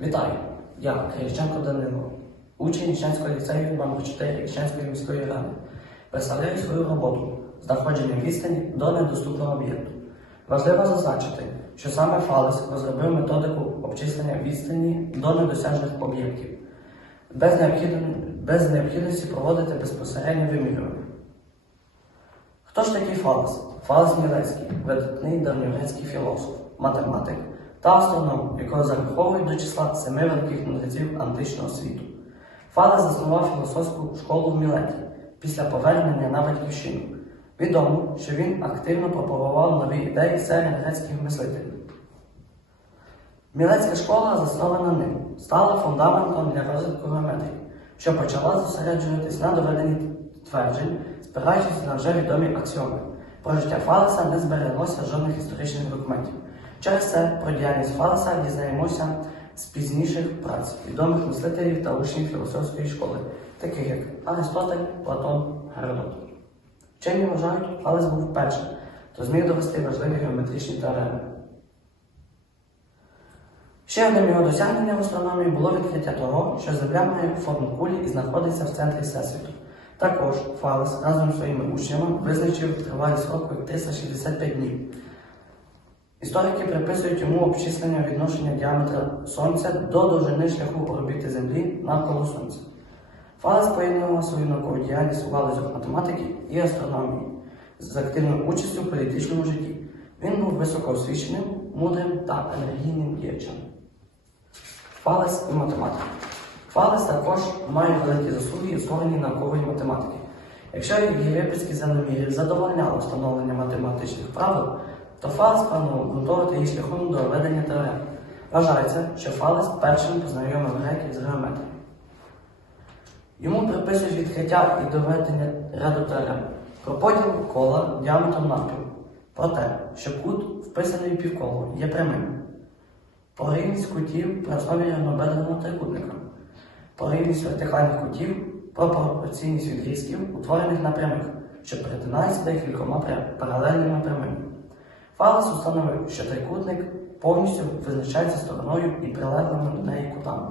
Вітаю! Я Кириченко Данило, учень Іщенського ліцею номер 4 Іщенської міської ради. Представляю свою роботу знаходження відстані до недоступного об'єкту. Важливо зазначити, що саме Фалес розробив методику обчислення відстані до недосяжних об'єктів без, без необхідності проводити безпосереднє вимірювання. Хто ж такий Фалес? Фалес Мілецький, видатний давньогрецький філософ, математик та астроном, якого зараховують до числа семи великих мудреців античного світу. Фалес заснував філософську школу в Мілеті після повернення на батьківщину. Відомо, що він активно пропагував нові ідеї серед грецьких мислителів. Мілецька школа, заснована ним, стала фундаментом для розвитку геометрії, що почала зосереджуватись на доведенні тверджень, спираючись на вже відомі аксіоми. Про життя Фалеса не збереглося жодних історичних документів. Через це про діяльність Фалеса дізнаємося з пізніших праць відомих мислителів та учнів філософської школи, таких як Аристотель, Платон, Геродот. Вчені вважають, Фалес був першим, хто зміг довести важливі геометричні теореми. Ще одним його досягненням в астрономії було відкриття того, що Земля має форму кулі і знаходиться в центрі Всесвіту. Також Фалес разом з своїми учнями визначив тривалість року як 365 днів. Історики приписують йому обчислення відношення діаметра Сонця до довжини шляху орбіти Землі навколо Сонця. Фалес поєднував свою наукову діяльність у галузях математики і астрономії з активною участю в політичному житті. Він був високоосвіченим, мудрим та енергійним діячем. Фалес і математика. Фалес також має великі заслуги у створенні наукової математики. Якщо єгипетські землемірів задовольняло встановлення математичних правил, то Фалес планував ґрунтовувати їх шляхом до ведення теорем. Вважається, що Фалес першим познайомив греків з геометрією. Йому приписують відкриття і доведення ряду теорем про поділ кола діаметром навпіл, про те, що кут, вписаний у півколо, є прямим, про рівність кутів при основі рівнобедреного трикутника, про рівність вертикальних кутів, про пропорційність відрізків, утворених на прямих, що перетинаються декількома паралельними прямими. Фалес установив, що трикутник повністю визначається стороною і прилеглими до неї кутами.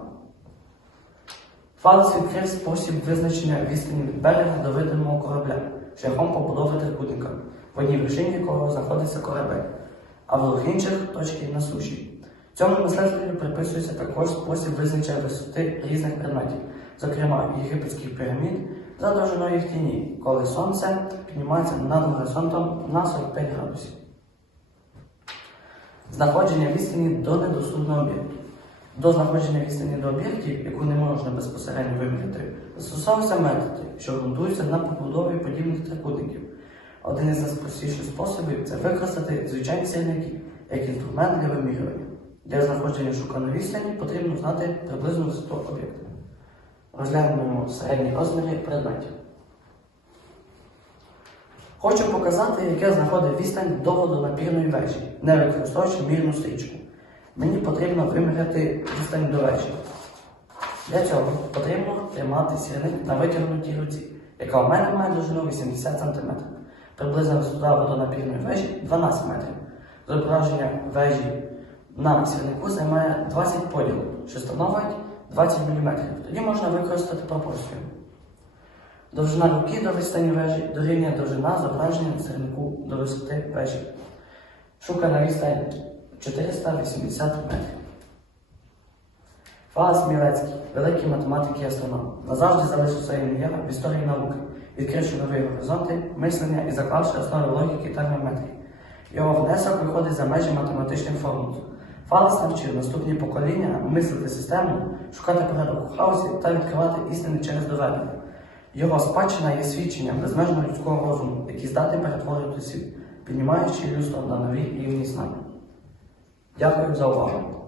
Фалес відкрив спосіб визначення відстані від берега до видимого корабля шляхом побудови трикутника, в одній вершині якого знаходиться корабель, а в двох інших точки на суші. Цьому мислителю приписується також спосіб визначення висоти різних предметів, зокрема єгипетських пірамід за довжиною їх тіні, коли сонце піднімається над горизонтом на 45 градусів. Знаходження відстані до недоступного об'єкту. До знаходження відстані до об'єктів, яку не можна безпосередньо виміряти, застосовуються методи, що ґрунтуються на побудові подібних трикутників. Один із найпростіших способів це використати звичайні сірники як інструмент для вимірювання. Для знаходження шуканої відстані потрібно знати приблизну висоту об'єкта. Розглянемо середні розміри предметів. Хочу показати, яке знаходить відстань до водонапірної вежі, не використовуючи мірну стрічку. Мені потрібно виміряти відстань до вежі. Для цього потрібно тримати сірник на витягнутій руці, яка у мене має довжину 80 см. Приблизна висота водонапірної вежі 12 метрів. Зображення вежі на сірнику займає 20 поділів, що становить 20 мм. Тоді можна використати пропорцію. Довжина руки до відстані вежі дорівнює довжина зображення на сірнику до висоти вежі. Шукана відстань 480 метрів. Фалес Мілецький, великий математик і астроном, назавжди залишив своє ім'я в історії науки, відкривши нові горизонти, мислення і заклавши основи логіки та геометрії. Його внесок виходить за межі математичних формул. Фалес навчив наступні покоління мислити систему, шукати порядок у хаосі та відкривати істини через доведення. Його спадщина є свідченням безмежного людського розуму, який здатний перетворити світ, піднімаючи людство на нові рівні знання. Дякую за увагу.